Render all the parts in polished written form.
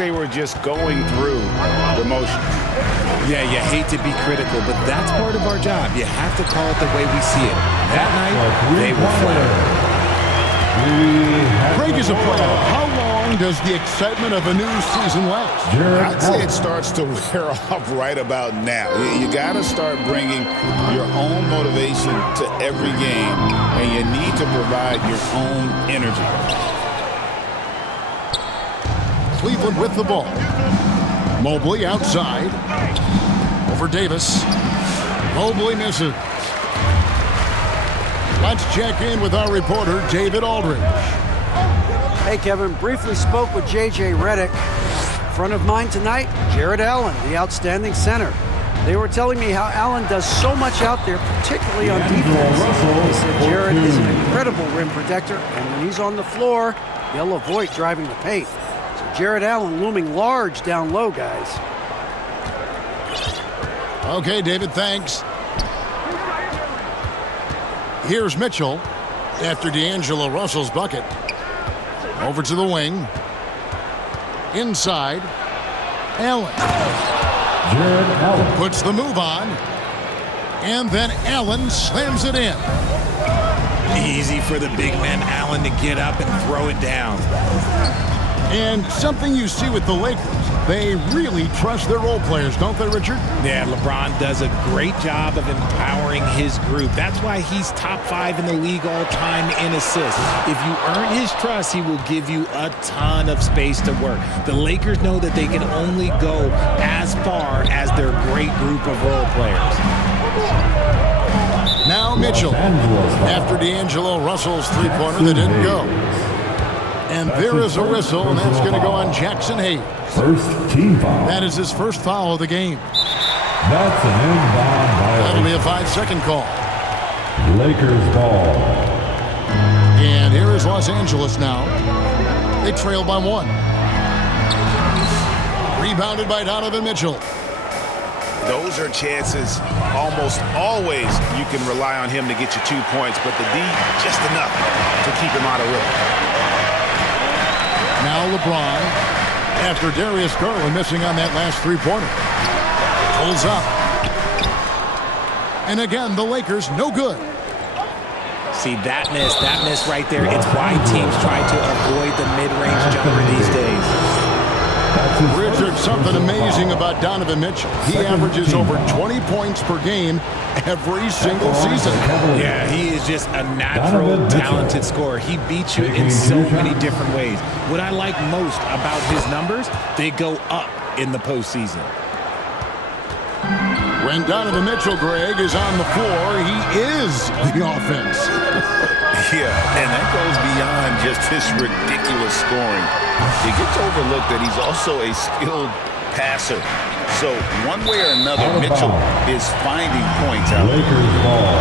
they were just going through the motions. Yeah, you hate to be critical, but that's part of our job. You have to call it the way we see it. That night, they were flat. Craig is a player. How long does the excitement of a new season last? I'd say it starts to wear off right about now. You got to start bringing your own motivation to every game, and you need to provide your own energy. Cleveland with the ball. Mobley outside. Over Davis. Mobley misses. Let's check in with our reporter, David Aldridge. Hey, Kevin. Briefly spoke with J.J. Redick. Front of mind tonight, Jared Allen, the outstanding center. They were telling me how Allen does so much out there, particularly on defense. They said Jared is an incredible rim protector, and when he's on the floor, they'll avoid driving the paint. So Jared Allen looming large down low, guys. Okay, David, thanks. Here's Mitchell after D'Angelo Russell's bucket. Over to the wing. Inside. Allen. Jared Allen puts the move on. And then Allen slams it in. Easy for the big man Allen to get up and throw it down. And something you see with the Lakers, they really trust their role players, don't they, Richard? Yeah, LeBron does a great job of empowering his group. That's why he's top 5 in the league all time in assists. If you earn his trust, he will give you a ton of space to work. The Lakers know that they can only go as far as their great group of role players. Now Mitchell, after D'Angelo Russell's three-pointer that didn't go. And there is a whistle, and that's going to go on Jackson Hayes. First team foul. That is his first foul of the game. That's an inbound That'll violation. be a 5-second call. Lakers ball. And here is Los Angeles now. They trail by 1. Rebounded by Donovan Mitchell. Those are chances almost always you can rely on him to get you 2 points, but the D just enough to keep him out of rhythm. Now LeBron, after Darius Garland missing on that last three-pointer. Pulls up. And again, the Lakers, no good. See, that miss right there, it's why teams try to avoid the mid-range jumper these days. Richard, something amazing about Donovan Mitchell. He averages over 20 points per game every single season. Yeah, he is just a natural, talented scorer. He beats you in so many different ways. What I like most about his numbers, they go up in the postseason. When Donovan Mitchell, Greg, is on the floor, he is the offense. Yeah, and that goes beyond just his ridiculous scoring. It gets overlooked that he's also a skilled passer. So one way or another, Mitchell is finding points out. Lakers ball.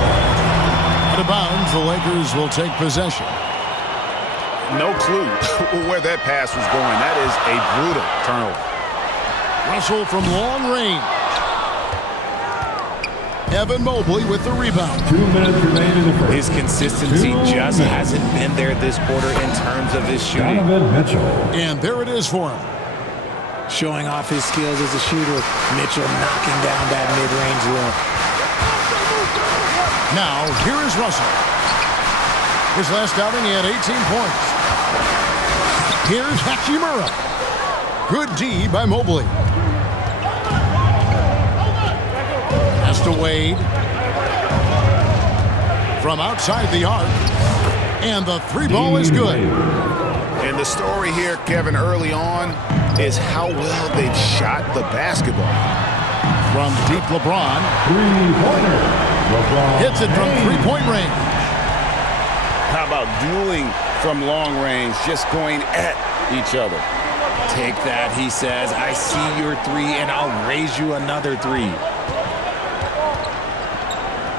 Out of bounds, the Lakers will take possession. No clue where that pass was going. That is a brutal turnover. Russell from long range. Evan Mobley with the rebound. 2 minutes remain in the first. His consistency just hasn't been there this quarter in terms of his shooting. Donovan Mitchell. And there it is for him. Showing off his skills as a shooter. Mitchell knocking down that mid-range look. Now, here is Russell. His last outing, he had 18 points. Here's Hachimura. Good D by Mobley. Pass to Wade. From outside the arc. And the three ball is good. And the story here, Kevin, early on is how well they've shot the basketball. From deep LeBron. Three-pointer. LeBron Hits it from three-point range. How about dueling from long range, just going at each other? Take that, he says. I see your three, and I'll raise you another three.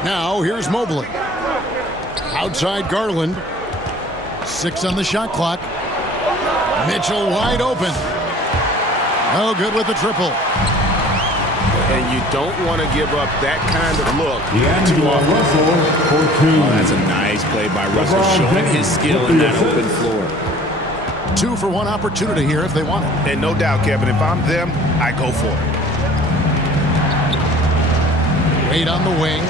Now, here's Mobley. Outside Garland. 6 on the shot clock. Mitchell wide open. No good with the triple. And you don't want to give up that kind of look D'Angelo too often. Russell for 2. Oh, that's a nice play by Russell, showing his skill in that open floor. 2-for-1 opportunity here if they want it. And no doubt, Kevin, if I'm them, I go for it. Wade on the wing.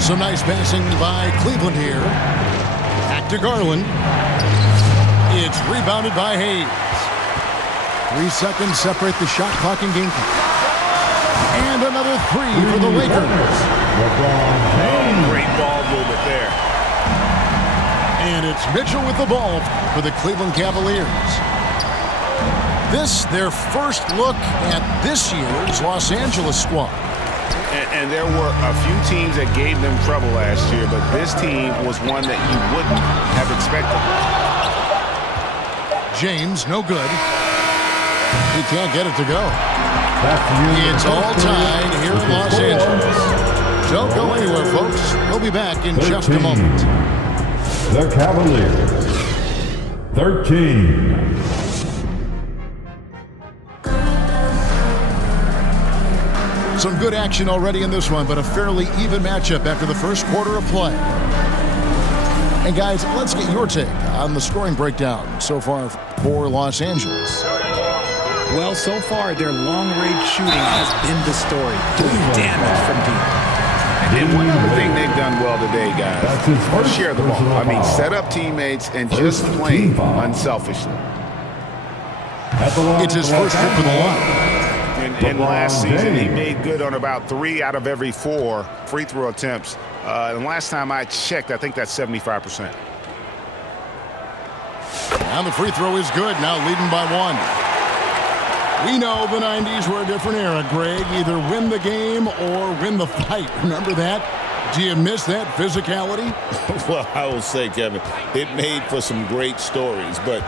Some nice passing by Cleveland here. Back to Garland. It's rebounded by Hayes. 3 seconds separate the shot clock and game clock. And another 3 for the Lakers. Great ball movement there. And it's Mitchell with the ball for the Cleveland Cavaliers. This, their first look at this year's Los Angeles squad. And there were a few teams that gave them trouble last year, but this team was one that you wouldn't have expected. James, no good. He can't get it to go. It's all tied here in Los Angeles. Don't go anywhere, folks. We'll be back in just a moment. The Cavaliers, 13. Some good action already in this one, but a fairly even matchup after the first quarter of play. And guys, let's get your take on the scoring breakdown so far for Los Angeles. Well, so far, their long-range shooting has been the story. Doing damage from deep. And one other thing they've done well today, guys, share the ball. I mean, set up teammates and just play unselfishly. It's his first trip for the line. And last season, he made good on about 3 out of every 4 free throw attempts. And last time I checked, I think that's 75%. And the free throw is good, now leading by 1. We know the 90s were a different era, Greg. Either win the game or win the fight. Remember that? Do you miss that physicality? Well, I will say, Kevin, it made for some great stories, but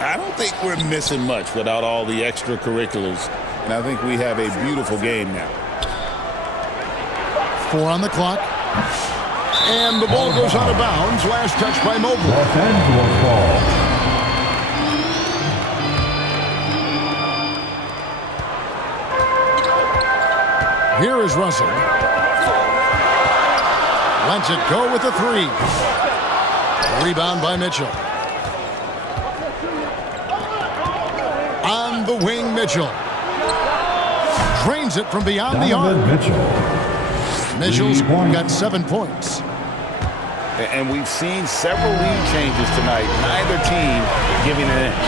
I don't think we're missing much without all the extracurriculars. And I think we have a beautiful game now. 4 on the clock. And the ball goes out of bounds. Last touch by Mobley. Los Angeles ball. Here is Russell. Lets it go with a 3. Rebound by Mitchell. On the wing, Mitchell. Drains it from beyond the arc. Mitchell's got 7 points. And we've seen several lead changes tonight. Neither team giving an inch.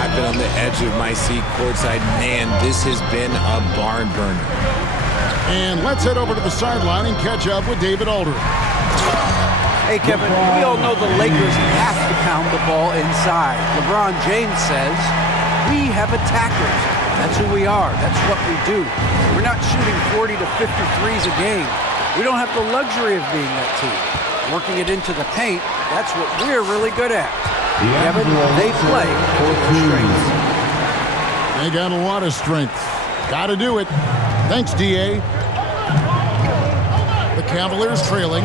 I've been on the edge of my seat courtside. Man, this has been a barn burner. And let's head over to the sideline and catch up with David Aldridge. Hey, Kevin, we all know the Lakers have to pound the ball inside. LeBron James says, we have attackers. That's who we are. That's what we do. We're not shooting 40 to 50 threes a game. We don't have the luxury of being that team. Working it into the paint, that's what we're really good at. Kevin, they play to their strengths. They got a lot of strength. Got to do it. Thanks, D.A. The Cavaliers trailing.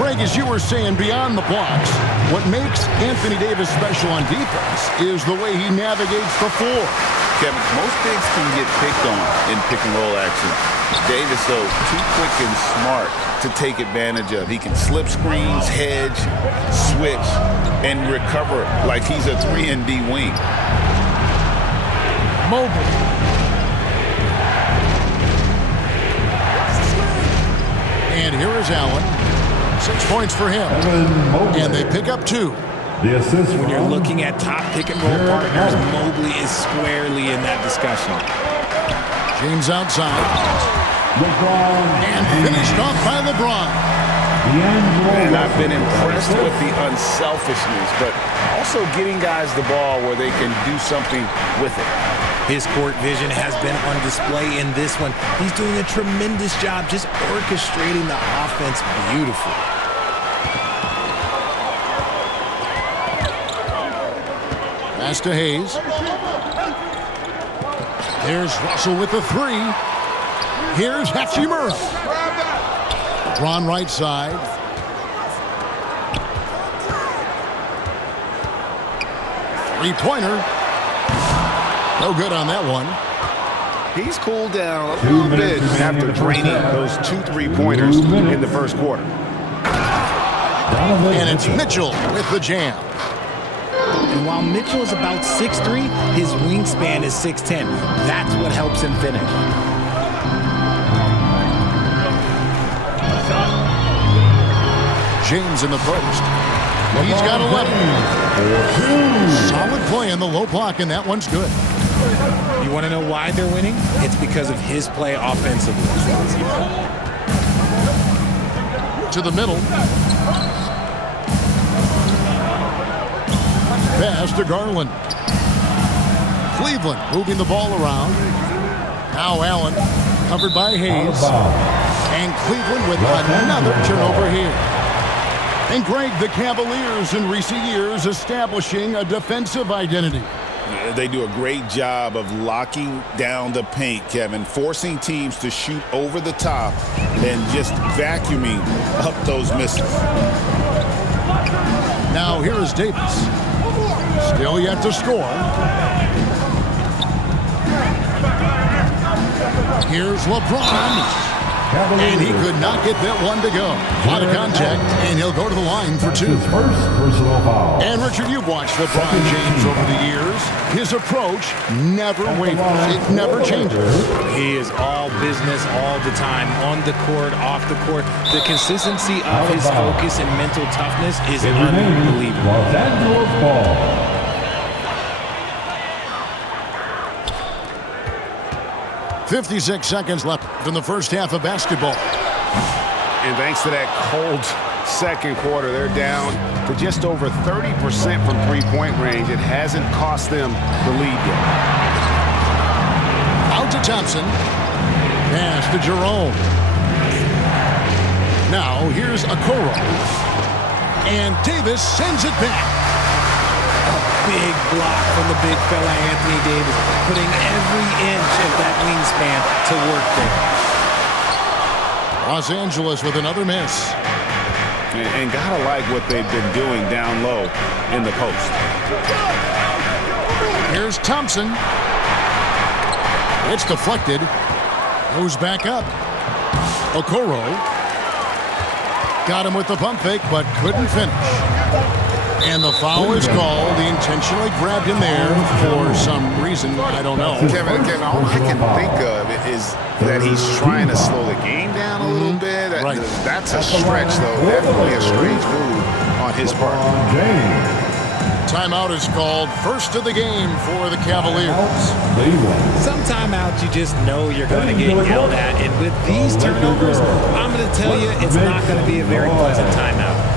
Greg, as you were saying, beyond the blocks, what makes Anthony Davis special on defense is the way he navigates the floor. Kevin, most bigs can get picked on in pick-and-roll action. Davis, though, too quick and smart to take advantage of. He can slip screens, hedge, switch, and recover like he's a 3-and-D wing. Mobley. And here is Allen. 6 points for him. And they pick up 2. The assist When you're looking at top pick-and-roll partners, Mobley is squarely in that discussion. James outside. And finished off by LeBron. And I've been impressed with the unselfishness, but also getting guys the ball where they can do something with it. His court vision has been on display in this one. He's doing a tremendous job just orchestrating the offense beautifully. Pass to Hayes. There's Russell with the 3. Here's Hachimura. Drawn right side. Three-pointer. No good on that one. He's cooled down a little bit after draining those 2 3-pointers in the first quarter. And it's Mitchell with the jam. And while Mitchell is about 6'3", his wingspan is 6'10". That's what helps him finish. James in the post. He's got 11. Solid play in the low block, and that one's good. You want to know why they're winning? It's because of his play offensively. To the middle. Pass to Garland. Cleveland moving the ball around. Now Allen covered by Hayes. And Cleveland with another turnover here. And Greg, the Cavaliers in recent years establishing a defensive identity. They do a great job of locking down the paint, Kevin, forcing teams to shoot over the top and just vacuuming up those misses. Now here is Davis. Still yet to score. Here's LeBron. And he could not get that one to go. A lot of contact, and he'll go to the line for two. His first personal foul. And Richard, you've watched LeBron James over the years. His approach never wavers. It never changes. He is all business all the time, on the court, off the court. The consistency of his focus and mental toughness is unbelievable. Los Angeles ball. 56 seconds left in the first half of basketball. And thanks to that cold second quarter, they're down to just over 30% from three-point range. It hasn't cost them the lead yet. Out to Thompson. Pass to Jerome. Now here's Okoro. And Davis sends it back. Big block from the big fella Anthony Davis, putting every inch of that wingspan to work there. Los Angeles with another miss. And gotta like what they've been doing down low in the post. Here's Thompson. It's deflected. Goes back up. Okoro. Got him with the pump fake, but couldn't finish. And the foul is called. He intentionally grabbed him there for some reason. I don't know. Kevin, all I can think of is that he's trying to slow the game down a little bit. Right. That's a stretch, though. Definitely a strange move on his part. Timeout is called. First of the game for the Cavaliers. Some timeouts you just know you're going to get yelled at. And with these turnovers, I'm going to tell you it's not going to be a very pleasant timeout.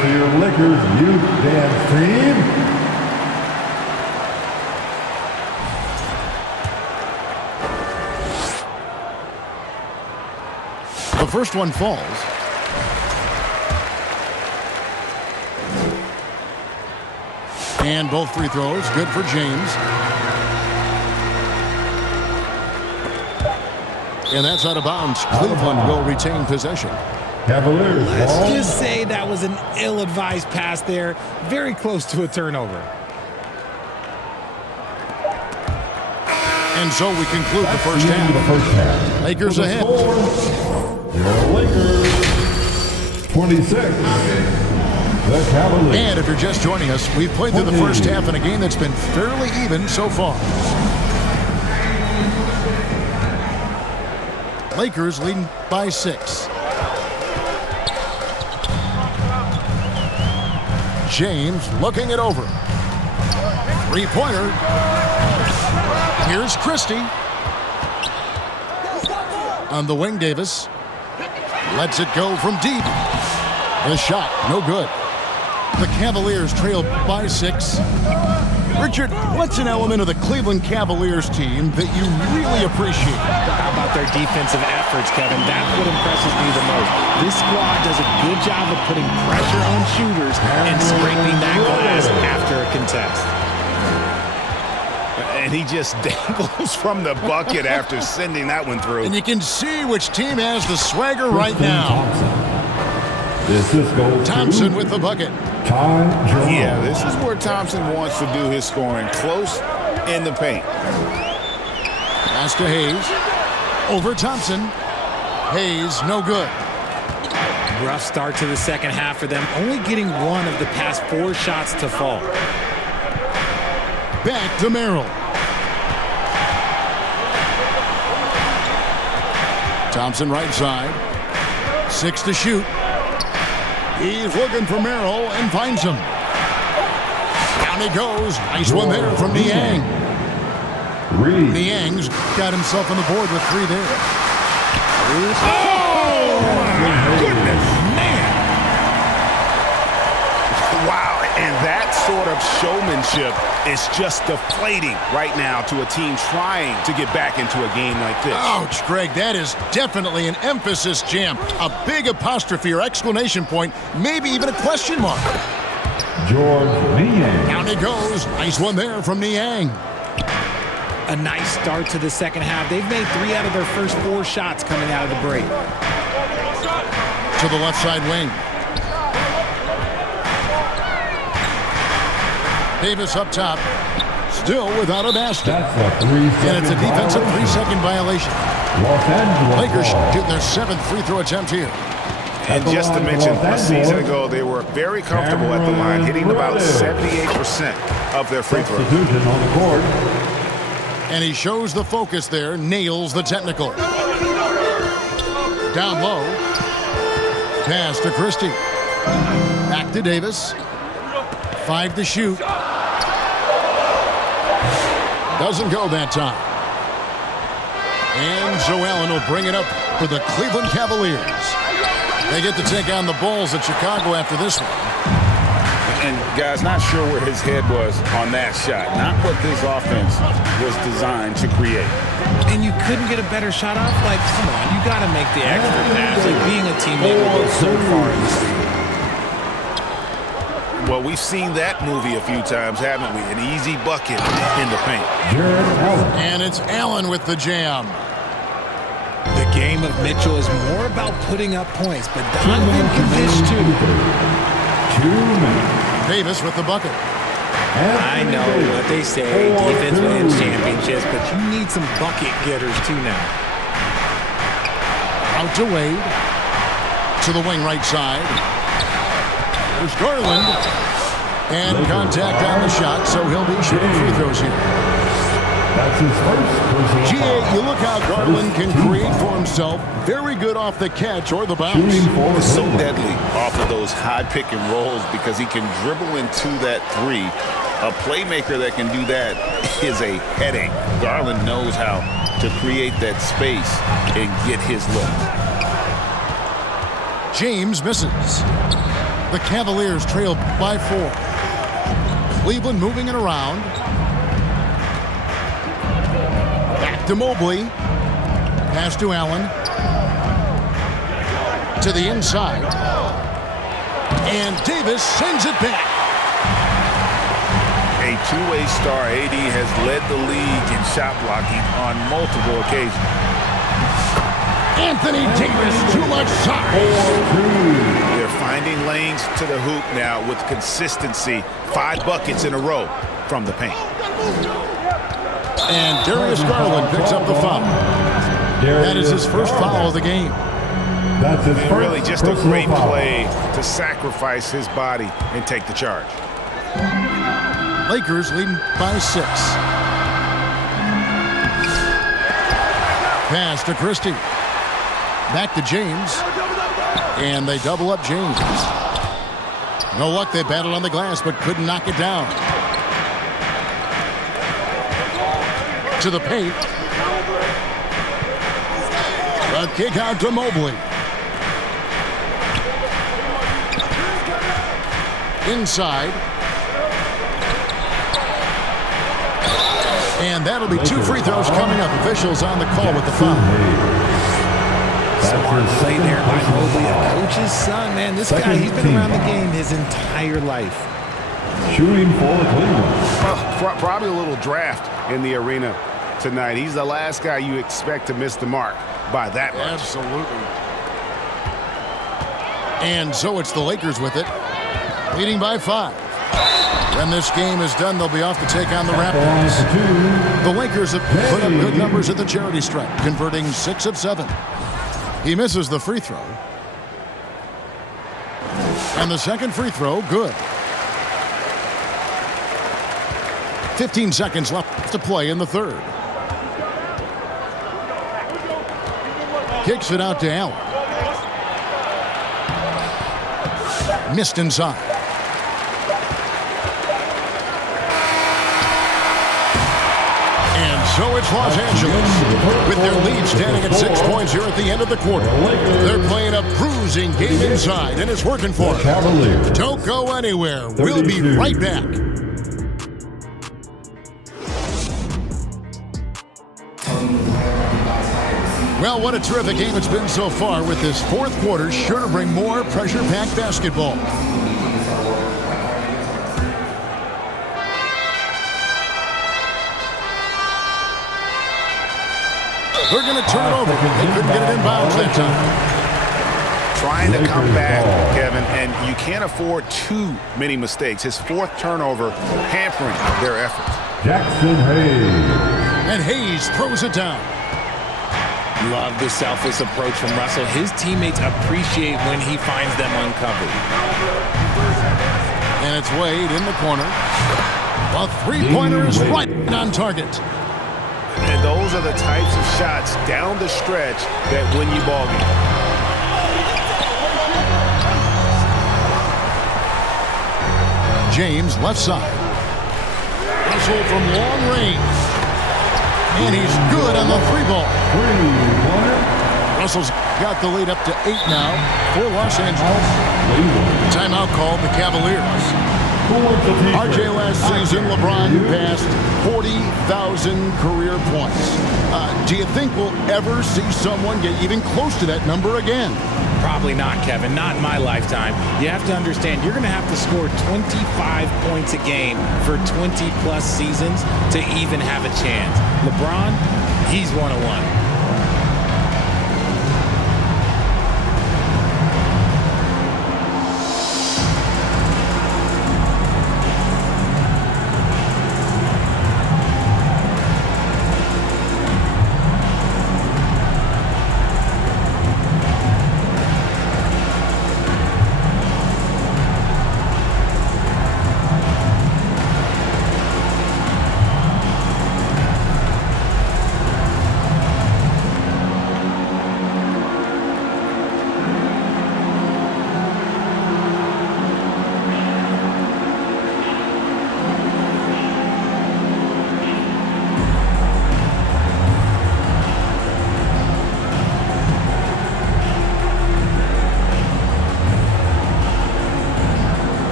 For your Lakers youth dance team. The first one falls. And both free throws, good for James. And that's out of bounds. Cleveland will retain possession. Cavaliers. Let's just say that was an ill-advised pass there. Very close to a turnover. And so we conclude the first half. Lakers ahead. Your Lakers 26. The Cavaliers. And if you're just joining us, we've played through the first half in a game that's been fairly even so far. Lakers leading by 6. James looking it over. Three-pointer. Here's Christie. On the wing, Davis. Lets it go from deep. The shot, no good. The Cavaliers trail by 6. Richard, what's an element of the Cleveland Cavaliers team that you really appreciate? How about their defensive efforts, Kevin? That's what impresses me the most. This squad does a good job of putting pressure on shooters and scraping that glass after a contest. And he just dangles from the bucket after sending that one through. And you can see which team has the swagger right now. This is goal Thompson two. with the bucket. Ty Jerome. Yeah, this is where Thompson wants to do his scoring, close in the paint. Pass to Hayes. Over Thompson. Hayes, no good. Rough start to the second half for them, only getting one of the past 4 shots to fall. Back to Merrill. Thompson right side. 6 to shoot. He's looking for Merrill and finds him. Down he goes. Nice one there from Niang. Reed. Niang's got himself on the board with 3 there. Goodness, man. Wow, and that sort of showmanship is just deflating right now to a team trying to get back into a game like this. Ouch, Greg, that is definitely an emphasis jam. A big apostrophe or exclamation point, maybe even a question mark. George Niang. Down he goes. Nice one there from Niang. A nice start to the second half. They've made 3 out of their first 4 shots coming out of the break. To the left side wing. Davis up top. Still without a basket. That's a 3-second And it's a defensive violation. 3-second violation. Los Angeles Lakers ball. shooting their 7th free throw attempt here. And just to mention, a season ago, they were very comfortable at the line, hitting about 78% of their free throws. Substitution on the court. And he shows the focus there, nails the technical. Down low. Pass to Christie. Back to Davis. 5 to shoot. Doesn't go that time. And Joe Allen will bring it up for the Cleveland Cavaliers. They get to take on the Bulls at Chicago after this one. And guys, not sure where his head was on that shot. Not what this offense was designed to create. And you couldn't get a better shot off? Like, come on, you got to make the extra pass. Like, being a teammate will go so far in this league. Well, we've seen that movie a few times, haven't we? An easy bucket in the paint. Jared Allen. And it's Allen with the jam. The game of Mitchell is more about putting up points, but Donovan can dish too. 2 minutes. Davis with the bucket. I know what they say, defense wins championships, but you need some bucket getters too now. Out to Wade. To the wing right side. There's Garland. And contact on the shot, so he'll be shooting free throws here. That's his first personal GA, foul. you look how Garland can create for himself. Very good off the catch or the bounce. Shooting for He's so Cleveland. deadly off of those high pick and rolls because he can dribble into that 3. A playmaker that can do that is a headache. Garland knows how to create that space and get his look. James misses. The Cavaliers trail by 4. Cleveland moving it around. Back to Mobley. Pass to Allen. To the inside. And Davis sends it back. A two-way star, AD has led the league in shot blocking on multiple occasions. Anthony Davis, too much size. They're finding lanes to the hoop now with consistency. 5 buckets in a row from the paint. And Darius Garland picks up the foul. That is his first foul of the game. That's his And first really just a personal great foul. play to sacrifice his body and take the charge. Lakers leading by 6. Pass to Christie. Back to James. And they double up James. No luck, they battled on the glass but couldn't knock it down. To the paint. A kick out to Mobley. Inside. And that'll be 2 free throws coming up. Officials on the call with the foul. Smart play there by Mobley, a coach's son. Man, this guy, he's been around the game his entire life. Shooting for Cleveland. Probably a little draft in the arena tonight. He's the last guy you expect to miss the mark by that much. Absolutely. And so it's the Lakers with it, leading by 5. When this game is done, they'll be off to take on the Raptors. The Lakers have put up good numbers at the charity stripe, converting 6 of 7. He misses the free throw. And the second free throw, good. 15 seconds left to play in the third. Kicks it out to Allen. Missed inside. And so it's Los Angeles with their lead standing at 6 points here at the end of the quarter. They're playing a bruising game inside, and it's working for them. Cavaliers. Don't go anywhere. We'll be right back. Well, what a terrific game it's been so far, with this fourth quarter sure to bring more pressure-packed basketball. They're going to turn it over. They couldn't get it in bounds that time. Trying to come back, Kevin, and you can't afford too many mistakes. His fourth turnover hampering their efforts. Jackson Hayes. And Hayes throws it down. Love the selfless approach from Russell. His teammates appreciate when he finds them uncovered. And it's Wade in the corner. A three-pointer is right on target. And those are the types of shots down the stretch that win you ball games. James left side. Russell from long range. And he's good on the three ball. Russell's got the lead up to 8 now for Los Angeles. Timeout called the Cavaliers. RJ, last season, LeBron passed 40,000 career points. Do you think we'll ever see someone get even close to that number again? Probably not, Kevin. Not in my lifetime. You have to understand, you're going to have to score 25 points a game for 20-plus seasons to even have a chance. LeBron, he's 101.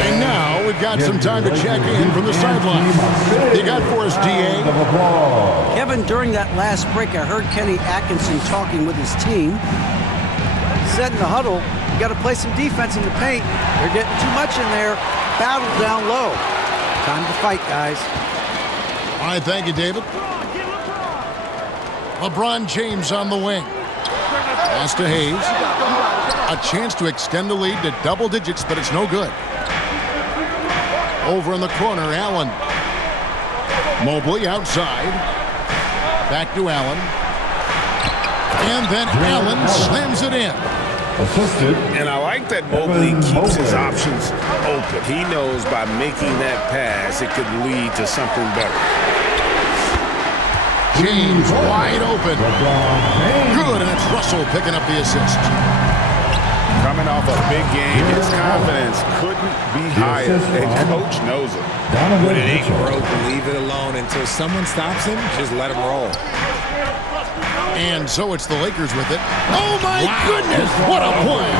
And now we've got some time to check in from the sideline. You got for us, DA? Kevin, during that last break, I heard Kenny Atkinson talking with his team. He said in the huddle, you got to play some defense in the paint. They're getting too much in there. Battle down low. Time to fight, guys. All right, thank you, David. LeBron James on the wing. Pass to Hayes. A chance to extend the lead to double digits, but it's no good. Over in the corner, Allen. Mobley outside. Back to Allen. And then Allen slams it in. Assisted. And I like that Mobley keeps his options open. He knows by making that pass, it could lead to something better. James wide open. Good, and it's Russell picking up the assist. Coming off a big game, his confidence couldn't be higher, and coach knows it. When it ain't broke, leave it alone until someone stops him. Just let him roll. And so it's the Lakers with it. Oh, my goodness, what a play.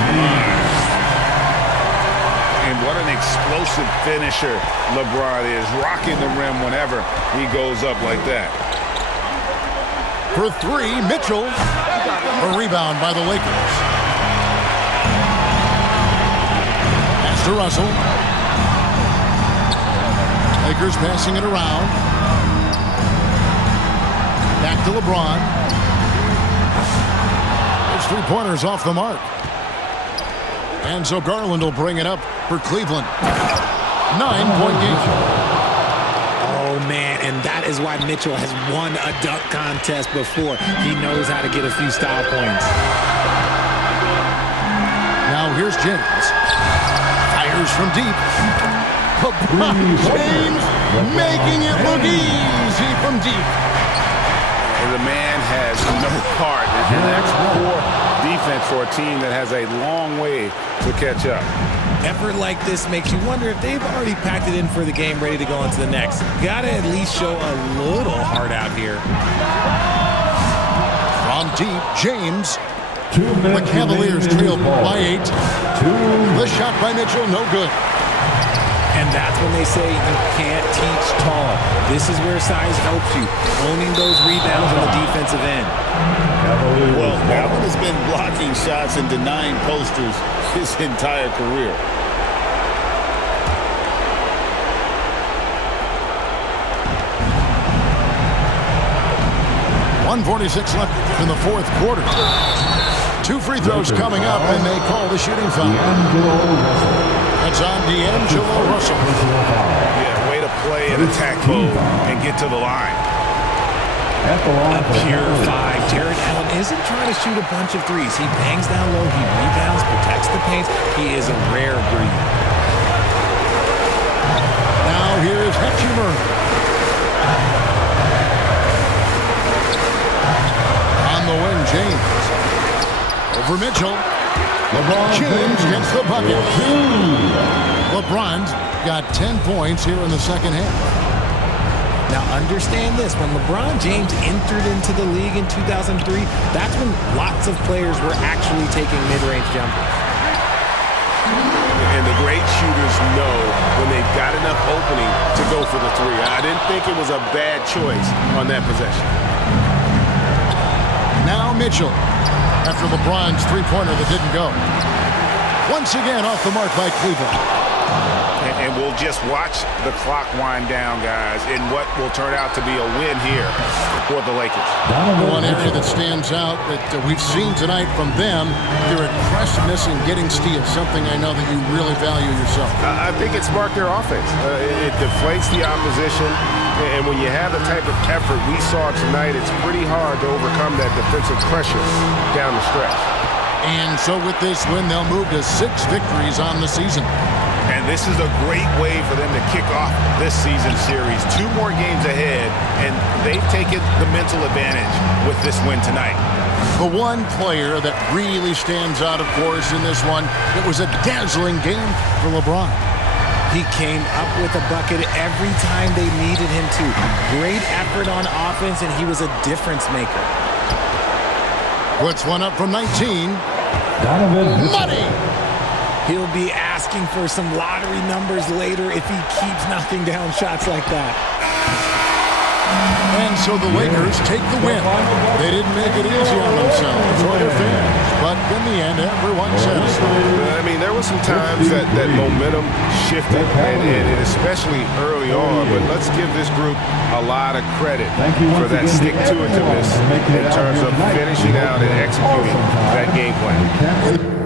And what an explosive finisher LeBron is, rocking the rim whenever he goes up like that. For three, Mitchell. A rebound by the Lakers. Pass to Russell. Lakers passing it around. Back to LeBron. His three-pointers off the mark. And so Garland will bring it up for Cleveland. 9-point game. Oh, man, and that is why Mitchell has won a dunk contest before. He knows how to get a few style points. Now here's James. Fires from deep. LeBron James making it look easy from deep. And the man has no heart, and that's poor defense for a team that has a long way to catch up. Effort like this makes you wonder if they've already packed it in for the game, ready to go into the next. Gotta at least show a little heart out here. From deep, James. The Cavaliers trail by 8. The shot by Mitchell, no good. And that's when they say you can't teach tall. This is where size helps you, owning those rebounds on the defensive end. Well, Allen has been blocking shots and denying posters his entire career. .146 left in the fourth quarter. 2 free throws coming up, and they call the shooting foul. That's on D'Angelo Russell. Yeah, way to play in attack mode and get to the line. A pure 5. Jared Allen isn't trying to shoot a bunch of threes. He bangs down low, he rebounds, protects the paint. He is a rare breed. Now here is Hetchimer. On the wing, James. Over Mitchell. James gets the bucket. LeBron's got 10 points here in the second half. Now understand this, when LeBron James entered into the league in 2003, that's when lots of players were actually taking mid-range jumpers. And the great shooters know when they've got enough opening to go for the three. I didn't think it was a bad choice on that possession. Now Mitchell, after LeBron's three-pointer that didn't go. Once again off the mark by Cleveland. And we'll just watch the clock wind down, guys, in what will turn out to be a win here for the Lakers. One area that stands out that we've seen tonight from them, their aggressiveness in getting steals, something I know that you really value yourself. I think it sparked their offense. It deflates the opposition, and when you have the type of effort we saw tonight, it's pretty hard to overcome that defensive pressure down the stretch. And so with this win, they'll move to 6 victories on the season. And this is a great way for them to kick off this season series. 2 more games ahead, and they've taken the mental advantage with this win tonight. The one player that really stands out, of course, in this one, it was a dazzling game for LeBron. He came up with a bucket every time they needed him to. Great effort on offense, and he was a difference maker. Puts one up from 19. Money! He'll be asking for some lottery numbers later if he keeps knocking down shots like that. And so the Lakers take the win. They didn't make it easy on themselves or their fans, but in the end, everyone satisfied. I mean, there were some times that momentum shifted, and especially early on, but let's give this group a lot of credit for that stick-to-itiveness in terms of finishing out and executing that game plan.